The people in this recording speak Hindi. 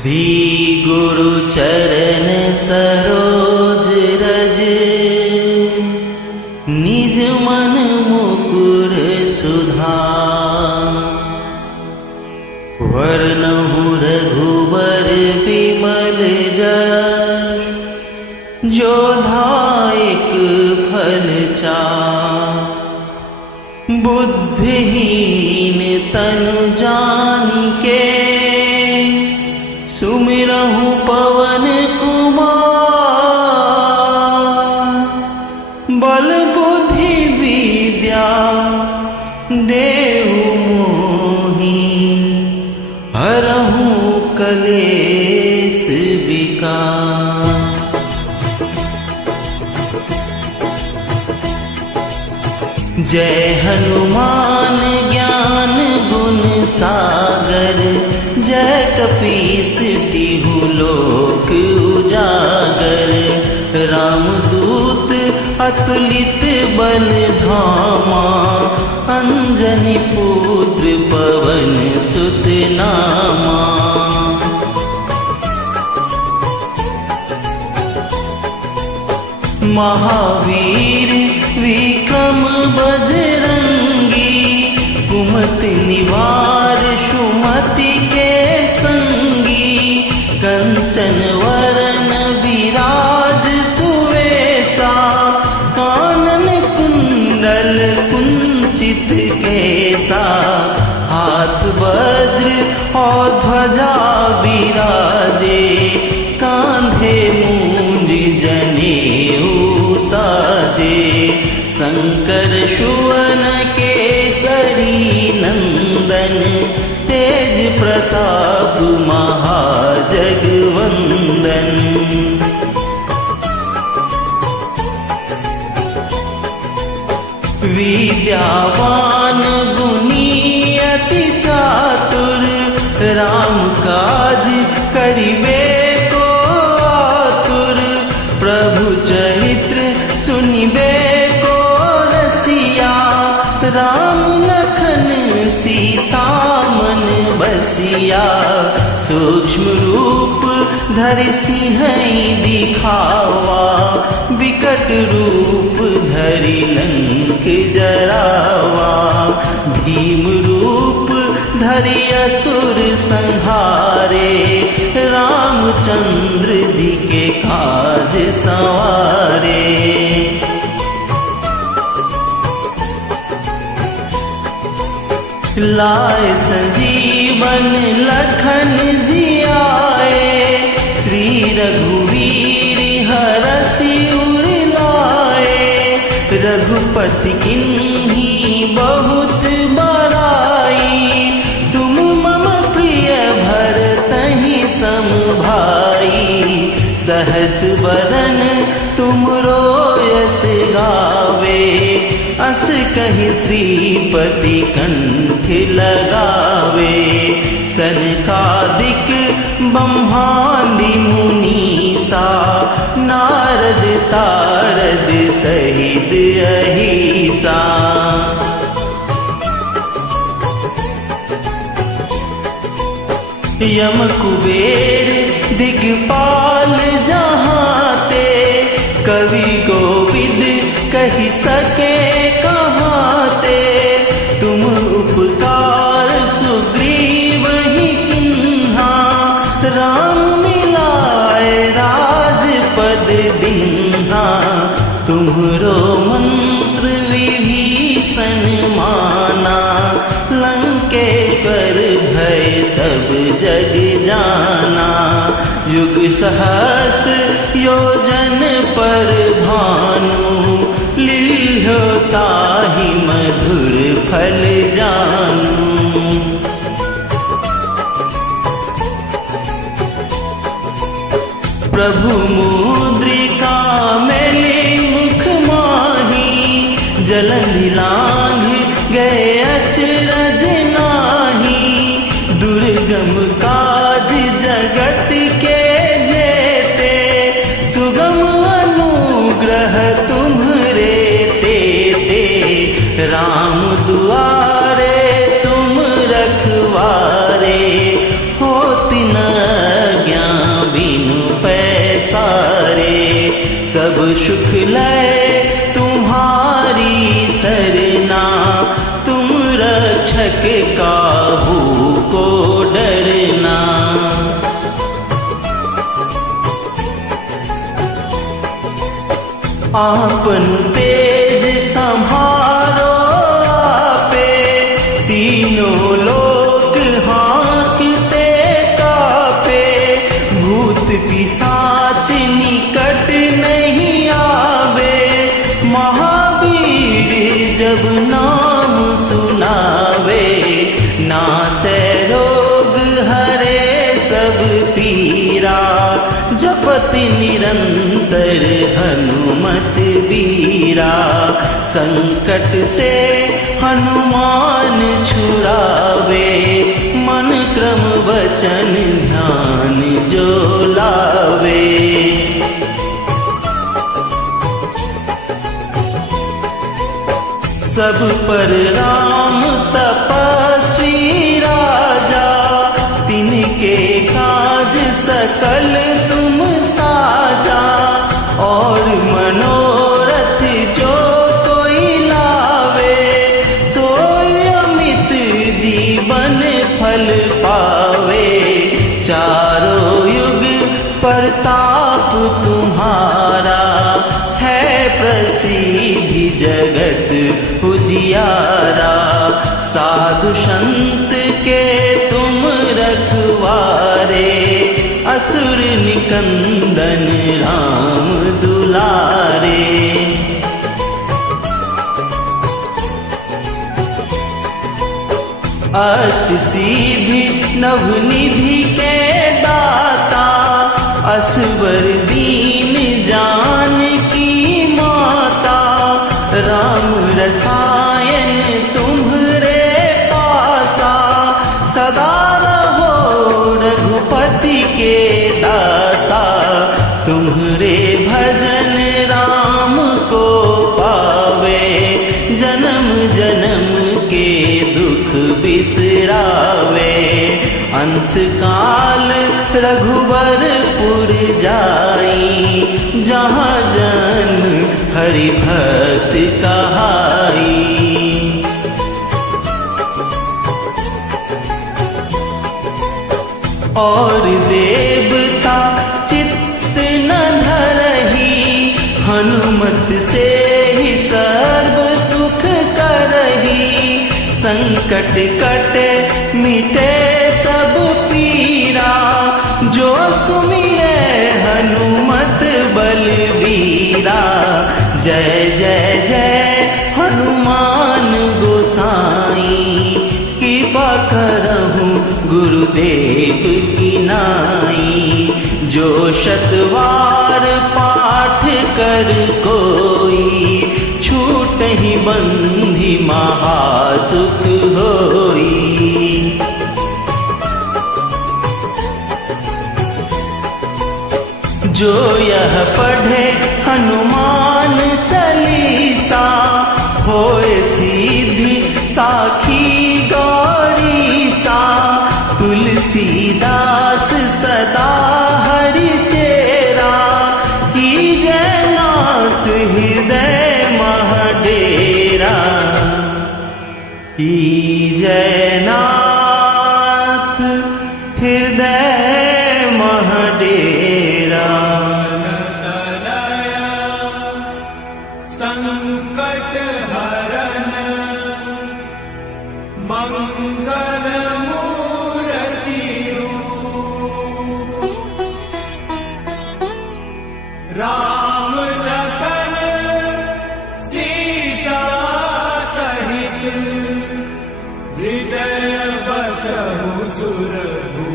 श्री गुरु चरण सरोज रज, निज मन मुकुर सुधार। वर्णहु रघुबर विमल जस, जो धायक फल चार। बुद्धिहीन तनु जानिके, सुमिरहु पवन कुमार। बल बुद्धि विद्या देहु मोहि, हरहु कलेस विकार। जय हनुमान ज्ञान गुण सागर, जय कपीस तिहु लोक उजागर। रामदूत अतुलित बल धामा, अंजनी पुत्र पवन सुत नामा। महावीर विक्रम बजरंगी, कुमति निवार सुमति के संगी। कंचन वरन विराज सुवेसा, कानन कुंडल कुंचित केसा। हाथ वज्र और ध्वजा विराजे, कांधे मूंज जनेऊ साजे। शंकर सुवन केसरी नंदन, तेज प्रताप महाजगवंदन। विद्यावान गुणी अति चातुर, राम काज करिबे को आतुर। प्रभु चरित्र सुनिबे को रसिया, राम लखन सीता मन बसिया। सूक्ष्म रूप धरि सिंहई दिखावा, विकट रूप धरि लंक जरावा। भीम रूप धरि असुर संहारे, रामचंद्र जी के काज संवारे। लाए संजीवन लखन जियाए, श्री रघुवीर हरषि उर लाए। रघुपति किन्ही बहुत बड़ाई, तुम मम प्रिय भरतहि सम भाई। सहस बदन तुमरो यस गावे, अस कहि श्रीपति कंठ लगावे। सनकादिक ब्रह्मादि मुनीसा, नारद सारद सहित अहिसा। यम कुबेर दिगपाल जहाते, कवि कोविद कहि सके कहाते। तुम उपकार सुग्रीव ही किन्हा, राम मिलाए राजपद दिन्हा। तुम्हरो मंत्र विभीषण माना, लंकेश्वर भय सब जग जाना। युग सहस्त्र योजन पर भानु, लील्हो ताहि मधुर फल जानू। प्रभु मुद्रिका मेली मुख माही, जलधि लांघ गए अचरज नाही। दुर्गम काज जगत के जेते, सुगम अनुग्रह तुम्हरे तेते। राम दुआरे तुम रखवारे, होत न सुख लय तुम्हारी सरना, तुम रक्षक काहू को डरना। आपन तेज संभारो आपे, तीनों लोक हाँकते कापे। भूत पिशाच निकट नहीं आवे, महावीर जब नाम सुनावे। नासै रोग हरे सब पीरा, जपत निरंतर हनुमत वीरा। संकट से हनुमान छुड़ावे, मन क्रम वचन ध्यान जो लावे। सब पर राम तपस्वी राजा, तिनके काज सकल तुम साजा। और मनोरथ जो कोई लावे, सोई अमित जीवन फल पावे। चारों युग प्रताप तुम्हारा, है प्रसिद्धि जगत उजियारा। साधु संत के तुम रखवारे, असुर निकंदन राम दुलारे। अष्ट सिद्धि नवनिधि के दाता, असवर दीन जानकी माता। राम रसायन तुम्हरे पासा, सदा रहो रघुपति के दासा। तुम्हरे भजन राम को पावे, जन्म जन्म के दुख बिसरावे। अंत काल रघुवरपुर जाई, जहाँ जन्म हरि भक्त कहाई। और देवता चित्त न धरही, हनुमत से ही सर्व सुख करही। संकट कटे मिटे सब पीरा, जो सुमिरे हनुमत बलवीरा। जय जय जय हनुमान गोसाई, कृपा करहु गुरुदेव की नाई। जो शतवार पाठ कर कोई, छूट ही बंधी महासुख होई। जो यह पढ़े हनुमान चालीसा, होए सीधी साखी गौरीसा। तुलसीदास सदा हरि चेरा, कीजय नाथ हृदय महडेरा। कीजय नाथ हृदय महडेरा। संकट हरन मंगल मूर्ति रूप, राम लखन सीता सहित, हृदय बसहु सुरभूप।